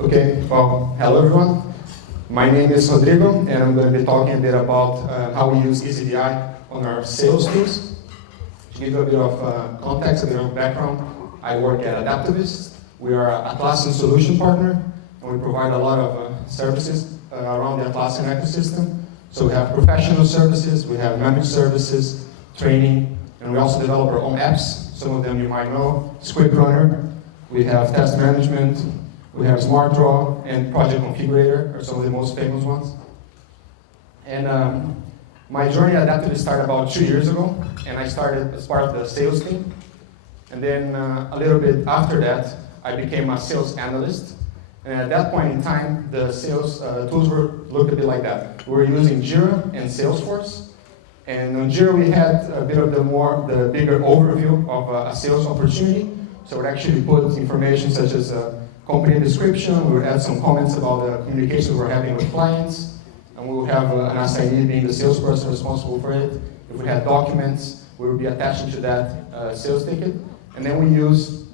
Okay, well, hello everyone. My name is Rodrigo, and I'm going to be talking a bit about how we use eazyBI on our sales tools. To give you a bit of context, a bit of background, I work at Adaptivist. We are an Atlassian solution partner, and we provide a lot of services around the Atlassian ecosystem. So we have professional services, we have managed services, training, and we also develop our own apps. Some of them you might know, Script Runner. We have test management. We have Smart Draw and Project Configurator are some of the most famous ones. And my journey at Adaptivist started about 2 years ago, and I started as part of the sales team. And then a little bit after that, I became a sales analyst. And at that point in time, the sales tools looked a bit like that. We were using Jira and Salesforce. And on Jira, we had a bit of the bigger overview of a sales opportunity. So it actually put information such as company description. We would add some comments about the communications we're having with clients. And we would have an assignee being the salesperson responsible for it. If we had documents, we would be attaching to that sales ticket. And then we use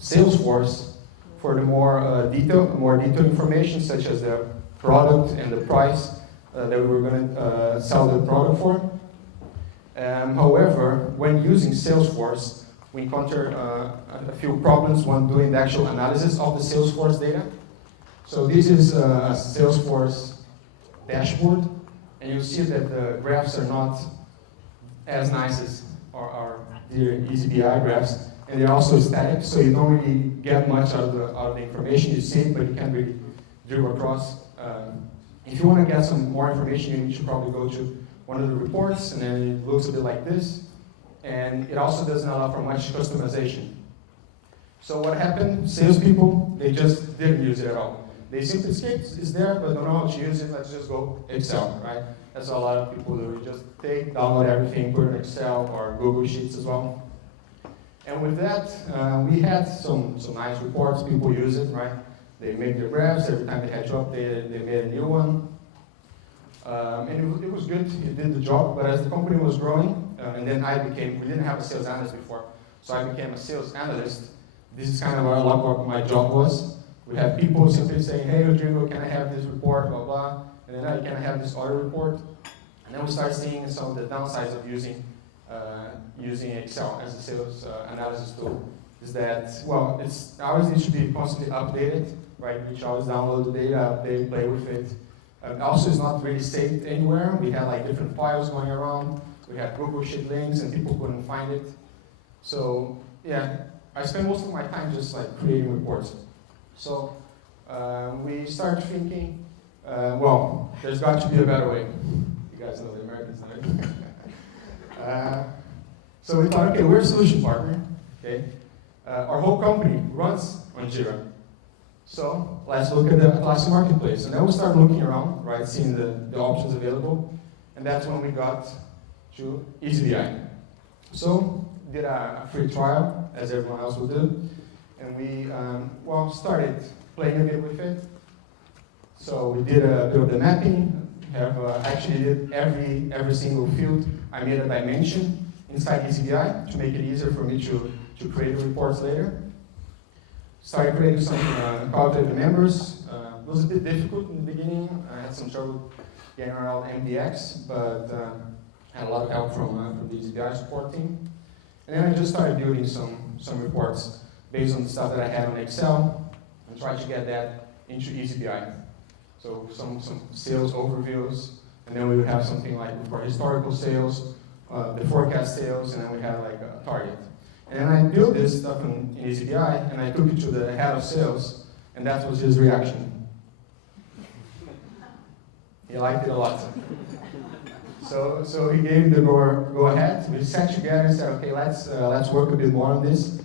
Salesforce for the more detailed information, such as the product and the price that we were going to sell the product for. However, when using Salesforce, we encounter a few problems when doing the actual analysis of the Salesforce data. So this is a Salesforce dashboard, and you see that the graphs are not as nice as our dear eazyBI graphs, and they're also static, so you don't really get much out of the information. You see it, but you can't really drill across. If you want to get some more information, you need to probably go to one of the reports, and then it looks a bit like this. And it also doesn't allow for much customization. So what happened? Salespeople, they just didn't use it at all. They simply skipped, it's there, but don't know how to use it, let's just go Excel, right? That's what a lot of people do. Just download everything, put it in Excel or Google Sheets as well. And with that, we had some nice reports, people use it, right? They make their graphs, every time they had to update it, they made a new one. And it was good, it did the job, but as the company was growing, and then we didn't have a sales analyst before, so I became a sales analyst. This is kind of a lot what my job was. We have people simply saying, hey Rodrigo, can I have this report, blah, blah, and then can I have this other report? And then we start seeing some of the downsides of using Excel as a sales analysis tool. Is that, well, it always needs to be constantly updated, right? You should always download the data, update, play with it. Also, it's not really saved anywhere. We had like different files going around. We had Google Sheet links, and people couldn't find it. So yeah, I spent most of my time just like creating reports. So we started thinking, well, there's got to be a better way. You guys know the Americans, right? So we thought, okay, we're a solution partner. Okay, our whole company runs on Jira. So let's look at the Atlassian Marketplace. And then we started looking around, right, seeing the options available. And that's when we got to eazyBI. So did a free trial, as everyone else would do. And we, started playing a bit with it. So we did a bit of the mapping. Actually did every single field. I made a dimension inside eazyBI to make it easier for me to create the reports later. Started creating some qualitative members. It was a bit difficult in the beginning. I had some trouble getting around MDX, but had a lot of help from the eazyBI support team. And then I just started building some reports based on the stuff that I had on Excel and tried to get that into eazyBI. So some sales overviews, and then we would have something like for historical sales, the forecast sales, and then we had like a target. And then I built this stuff in eazyBI, and I took it to the head of sales, and that was his reaction. He liked it a lot. So he gave the go ahead. We sat together and said, okay, let's work a bit more on this.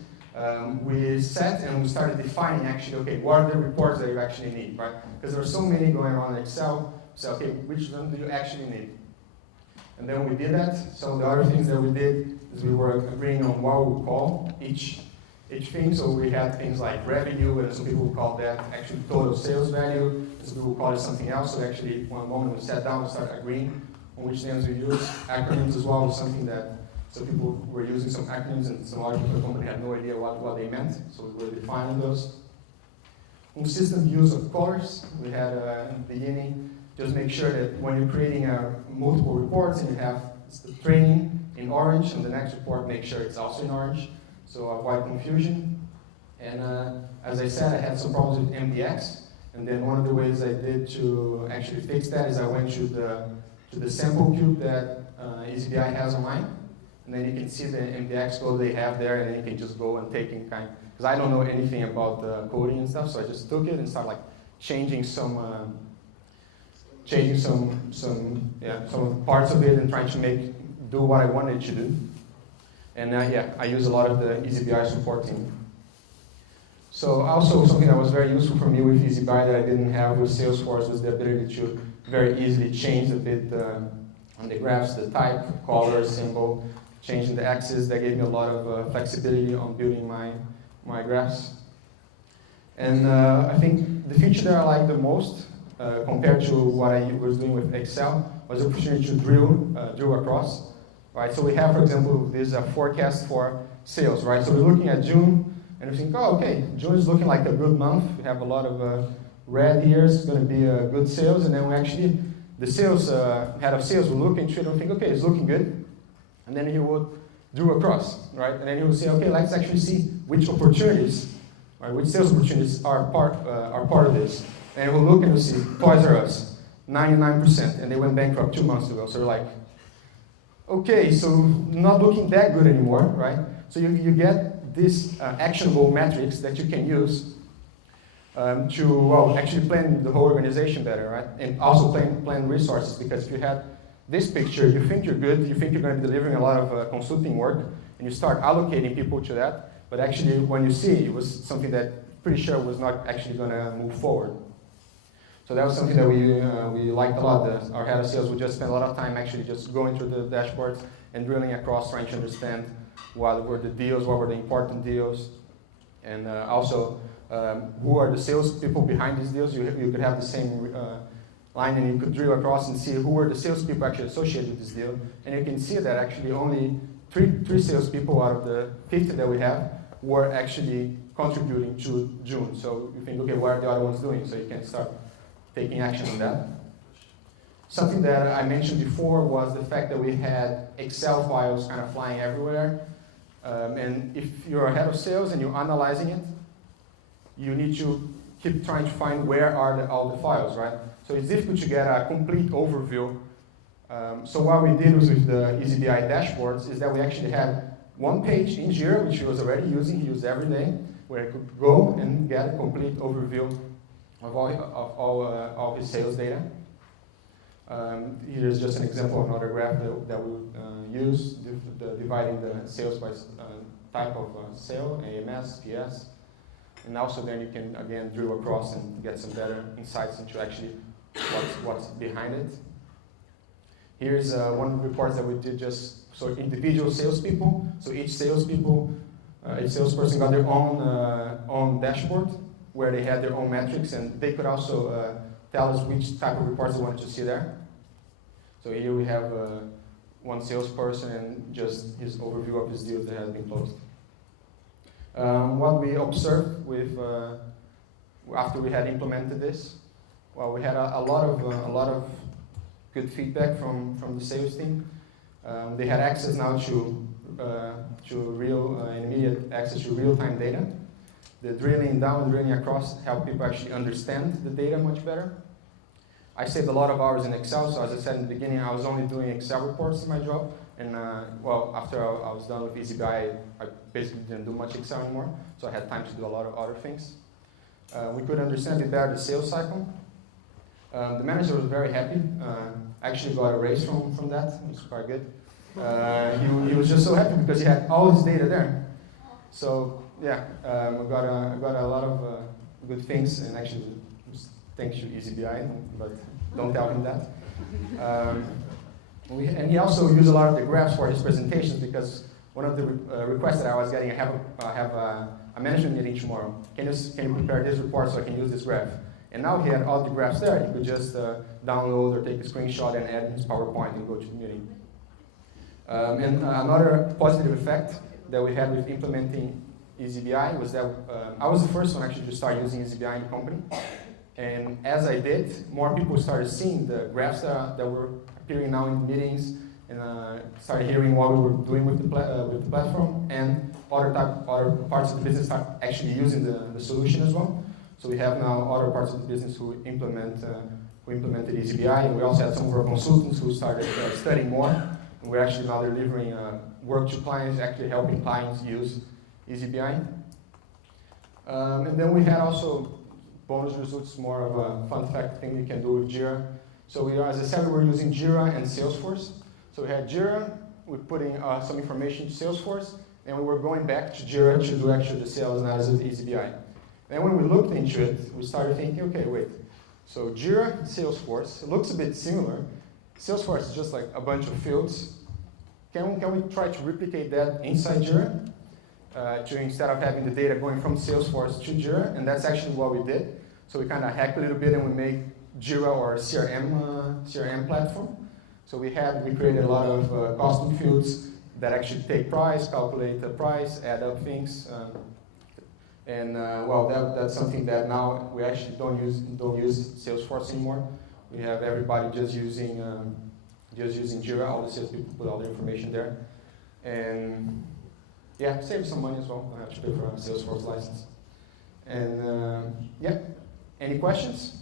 We sat and we started defining actually, okay, what are the reports that you actually need, right? Because there are so many going around in Excel. So okay, which one do you actually need? And then we did that. Some of the other things that we did is we were agreeing on what we would call each thing. So we had things like revenue, and some people would call that actually total sales value, and some people would call it something else. So actually, one moment we sat down and started agreeing on which names we use. Acronyms as well was something that some people were using some acronyms, and some other people in the company had no idea what they meant. So we were defining those. consistent use of colors. We had in the beginning, just make sure that when you're creating multiple reports and you have the training in orange and the next report, make sure it's also in orange, so avoid confusion. And as I said, I had some problems with MDX, and then one of the ways I did to actually fix that is I went to the sample cube that eazyBI has online, and then you can see the MDX code they have there, and then you can just go and take in kind. Because I don't know anything about coding and stuff, so I just took it and started like changing some parts of it and trying to do what I wanted to do. And yeah, I use a lot of the eazyBI support team. So also something that was very useful for me with eazyBI that I didn't have with Salesforce was the ability to very easily change a bit on the graphs, the type, color, symbol, changing the axis. That gave me a lot of flexibility on building my graphs. And I think the feature that I like the most compared to what I was doing with Excel was the opportunity to drill across. Right, so we have, for example, this forecast for sales, right? So we're looking at June, and we think, oh, okay, June is looking like a good month. We have a lot of red here, it's going to be good sales, and then we actually, the sales head of sales will look into it and think, okay, it's looking good, and then he would drill across, right? And then he would say, okay, let's actually see which opportunities, right, which sales opportunities are part of this. And we'll look and we'll see Toys R Us, 99%, and they went bankrupt 2 months ago. So we're like, okay, so not looking that good anymore, right? So you get these actionable metrics that you can use to, well, actually plan the whole organization better, right? And also plan resources, because if you had this picture, you think you're good, you think you're going to be delivering a lot of consulting work, and you start allocating people to that, but actually when you see it was something that pretty sure was not actually going to move forward. So that was something that we liked a lot. Our head of sales would just spend a lot of time actually just going through the dashboards and drilling across, trying to understand what were the deals, what were the important deals, and also who are the salespeople behind these deals. You could have the same line, and you could drill across and see who were the salespeople actually associated with this deal. And you can see that actually only three salespeople out of the 50 that we have were actually contributing to June. So you think, okay, what are the other ones doing? So you can start taking action on that. Something that I mentioned before was the fact that we had Excel files kind of flying everywhere. And if you're a head of sales and you're analyzing it, you need to keep trying to find where are all the files, right? So it's difficult to get a complete overview. So what we did was with the eazyBI dashboards is that we actually had one page in Jira, which he was already using, he used every day, where I could go and get a complete overview of all his sales data. Here's just an example of another graph that we use, dividing the sales by type of sale, AMS, PS. And also then you can, again, drill across and get some better insights into actually what's behind it. Here's one report that we did just, so individual salespeople. So each salesperson got their own dashboard, where they had their own metrics, and they could also tell us which type of reports they wanted to see there. So here we have one salesperson and just his overview of his deals that has been closed. What we observed with after we had implemented this, well, we had a lot of good feedback from the sales team. They had access now to immediate access to real-time data. The drilling down and drilling across help people actually understand the data much better. I saved a lot of hours in Excel, so as I said in the beginning, I was only doing Excel reports in my job. And well, after I was done with eazyBI, I basically didn't do much Excel anymore, so I had time to do a lot of other things. We could understand a bit better the sales cycle. The manager was very happy. I actually got a raise from that. It was quite good. He was just so happy because he had all his data there. So yeah, I got a lot of good things, and actually thanks to eazyBI, but don't tell him that. And he also used a lot of the graphs for his presentations, because one of the requests that I was getting, I have a management meeting tomorrow. Can you prepare this report so I can use this graph? And now he had all the graphs there. He could just download or take a screenshot and add his PowerPoint and go to the meeting. And another positive effect that we had with implementing eazyBI was that I was the first one actually to start using eazyBI in the company. And as I did, more people started seeing the graphs that were appearing now in meetings, and started hearing what we were doing with the platform, and other parts of the business start actually using the solution as well. So we have now other parts of the business who implemented eazyBI, and we also had some of our consultants who started studying more, and we're actually now delivering work to clients, actually helping clients use eazyBI. And then we had also bonus results, more of a fun fact thing we can do with Jira. So we are, as I said, we're using Jira and Salesforce. So we had Jira, we're putting some information to Salesforce, and we were going back to Jira to do actually the sales analysis with eazyBI. Then when we looked into it, we started thinking, okay, wait. So Jira, Salesforce, it looks a bit similar. Salesforce is just like a bunch of fields. Can we try to replicate that inside Jira? Instead of having the data going from Salesforce to Jira, and that's actually what we did. So we kind of hacked a little bit, and we made Jira our CRM platform. So we created a lot of custom fields that actually take price, calculate the price, add up things, well, that's something that now we actually don't use Salesforce anymore. We have everybody just using Jira. All the salespeople put all the information there, and yeah, save some money as well. Don't have to pay for a Salesforce license. And yeah, any questions?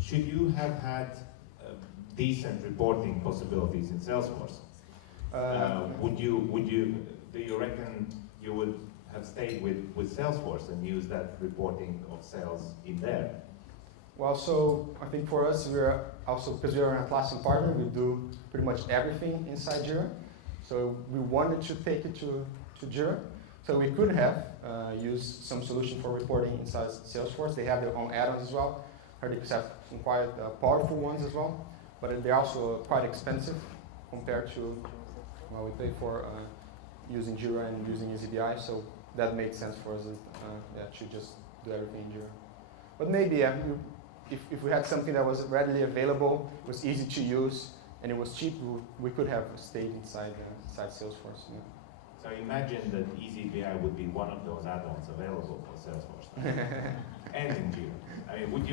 Should you have had decent reporting possibilities in Salesforce? Do you reckon you would have stayed with Salesforce and used that reporting of sales in there? Well, so I think for us, we're also, because we're an Atlassian partner, we do pretty much everything inside Jira. So we wanted to take it to Jira. So we could have used some solution for reporting inside Salesforce. They have their own add-ons as well. They have some quite powerful ones as well, but they're also quite expensive compared to what we pay for using Jira and using eazyBI. So that made sense for us to just do everything in Jira. But maybe if we had something that was readily available, was easy to use, and it was cheap, we could have stayed inside Salesforce. Yeah. So imagine that eazyBI would be one of those add-ons available for Salesforce and in Jira. I mean, would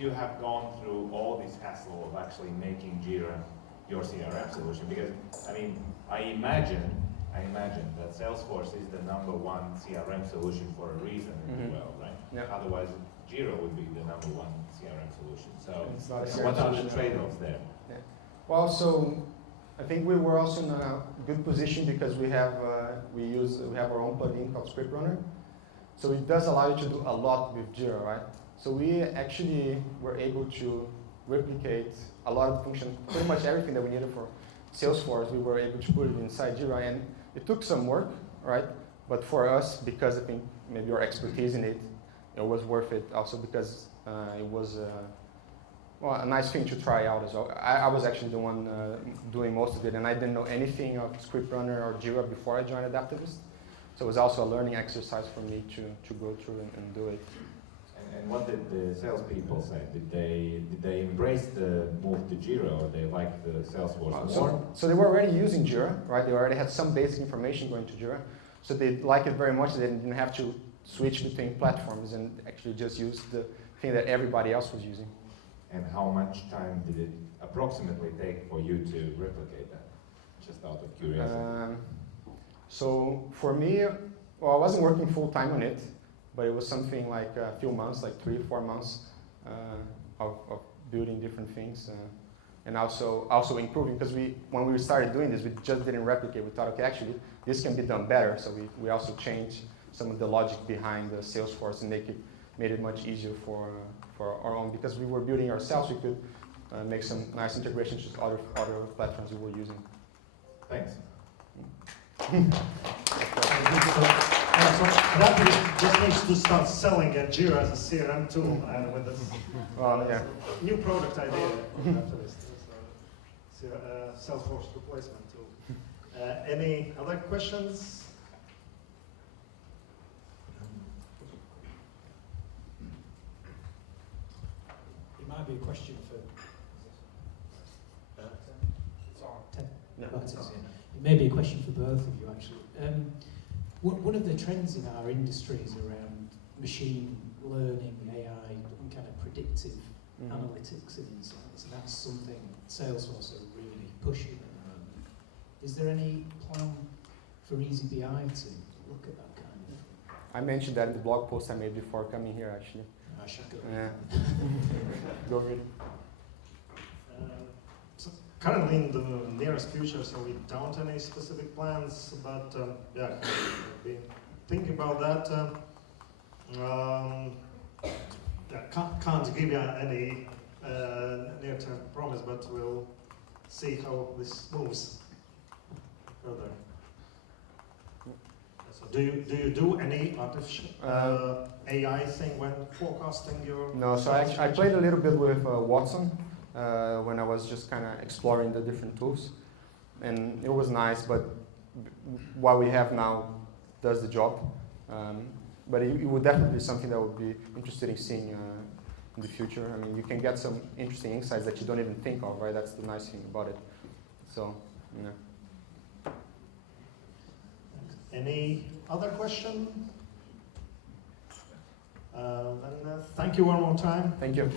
you have gone through all this hassle of actually making Jira your CRM solution? Because I mean, I imagine that Salesforce is the #1 CRM solution for a reason as well, right? Yeah. Otherwise, Jira would be the #1 CRM solution. So, what are the trade-offs there? Yeah. Well, so I think we were also in a good position because we have our own plugin called Script Runner. So it does allow you to do a lot with Jira, right? So we actually were able to replicate a lot of function, pretty much everything that we needed for Salesforce, we were able to put it inside Jira, and it took some work, right? But for us, because I think maybe our expertise in it, it was worth it also because it was a nice thing to try out as well. I was actually the one doing most of it, and I didn't know anything of Script Runner or Jira before I joined Adaptivist. So it was also a learning exercise for me to go through and do it. And what did the salespeople say? Did they embrace the move to Jira, or they liked the Salesforce more? So they were already using Jira, right? They already had some basic information going to Jira. So they liked it very much. They didn't have to switch between platforms and actually just use the thing that everybody else was using. And how much time did it approximately take for you to replicate that? Just out of curiosity. So for me, well, I wasn't working full time on it, but it was something like a few months, like 3 or 4 months of building different things and also improving. Because when we started doing this, we just didn't replicate. We thought, okay, actually, this can be done better. So we also changed some of the logic behind the Salesforce and made it much easier for our own. Because we were building ourselves, we could make some nice integrations with other platforms we were using. Thanks. So that just needs to start selling Jira as a CRM tool with this new product idea after this. Salesforce replacement tool. Any other questions? might be a question for. It's on. No, it is, yeah. It may be a question for both of you actually. One of the trends in our industry is around machine learning, AI, and kind of predictive analytics and insights, and that's something Salesforce are really pushing at the moment. Is there any plan for eazyBI to look at that kind of thing? I mentioned that in the blog post I made before coming here, actually. I should go. Yeah. Go read. So currently in the nearest future, so we don't have any specific plans, but yeah, I've been thinking about that. Yeah, can't give you any near-term promise, but we'll see how this moves further. So do you do any artificial AI thing when forecasting your? No, so I played a little bit with Watson when I was just kind of exploring the different tools, and it was nice, but what we have now does the job. But it would definitely be something that I would be interested in seeing in the future. I mean, you can get some interesting insights that you don't even think of, right? That's the nice thing about it. So, yeah. Any other question? Then thank you one more time. Thank you.